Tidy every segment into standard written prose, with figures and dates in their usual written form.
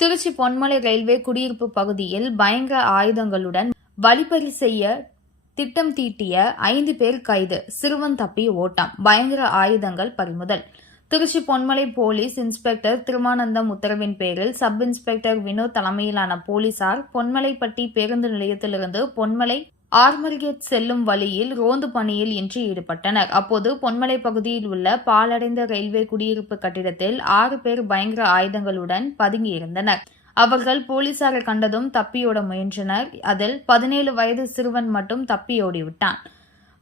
Trichy Ponmalai railway குடியிருப்பு பகுதியில் பயங்கர ஆயுதங்களுடன் வழிப்பறி செய்ய திட்டம் தீட்டிய 5 பேர் கைது. சிறுவன் தப்பி ஓட்டம். பயங்கர ஆயுதங்கள் பறிமுதல். திருச்சி பொன்மலை போலீஸ் இன்ஸ்பெக்டர் திருமானந்தம் உத்தரவின் பேரில் சப் இன்ஸ்பெக்டர் வினோத் தலைமையிலான போலீசார் பொன்மலைப்பட்டி பேருந்து நிலையத்திலிருந்து பொன்மலை ஆர்மர்கேட் செல்லும் வழியில் ரோந்து பணியில் இன்று ஈடுபட்டனர். அப்போது பொன்மலை பகுதியில் உள்ள பாழடைந்த ரயில்வே குடியிருப்பு கட்டிடத்தில் 6 பேர் பயங்கர ஆயுதங்களுடன் பதுங்கியிருந்தனர். அவர்கள் போலீசாரை கண்டதும் தப்பியோட முயன்றனர். அதில் 17 வயது சிறுவன் மட்டும் தப்பியோடிவிட்டான்.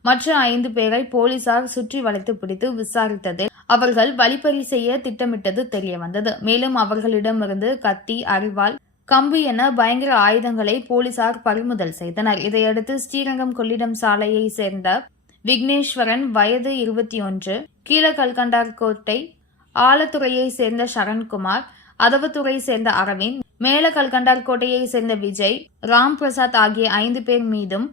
மற்ற 5 பேரை போலீசார் சுற்றி வளைத்து பிடித்து விசாரித்ததில் அவர்கள் வழிப்பறி செய்ய திட்டமிட்டது தெரியவந்தது. மேலும் அவர்களிடமிருந்து கத்தி, அரிவாள், கம்பு என பயங்கர ஆயுதங்களை போலீசார் பறிமுதல் செய்தனர். இதையடுத்து ஸ்ரீரங்கம் கொள்ளிடம் சாலையை சேர்ந்த விக்னேஸ்வரன் வயது 21, கீழகல்கண்டார்கோட்டை ஆலத்துறையை சேர்ந்த சரண்குமார், அதவத்துறை சேர்ந்த அரவிந்த், மேலகல்கண்டார்கோட்டையை சேர்ந்த விஜய், ராம் பிரசாத் ஆகிய 5 பேர் மீதும்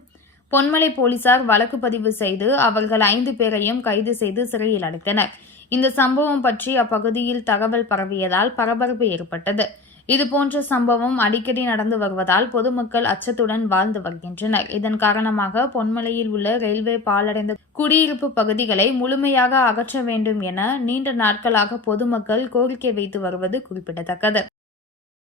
பொன்மலை போலீசார் வழக்கு பதிவு செய்து அவர்கள் 5 பேரையும் கைது செய்து சிறையில் அடைத்தனர். இந்த சம்பவம் பற்றி அப்பகுதியில் தகவல் பரவியதால் பரபரப்பு ஏற்பட்டது. இதுபோன்ற சம்பவம் அடிக்கடி நடந்து வருவதால் பொதுமக்கள் அச்சத்துடன் வாழ்ந்து வருகின்றனர். இதன் காரணமாக பொன்மலையில் உள்ள ரயில்வே பாழடைந்த குடியிருப்பு பகுதிகளை முழுமையாக அகற்ற வேண்டும் என நீண்ட நாட்களாக பொதுமக்கள் கோரிக்கை வைத்து வருவது குறிப்பிடத்தக்கது.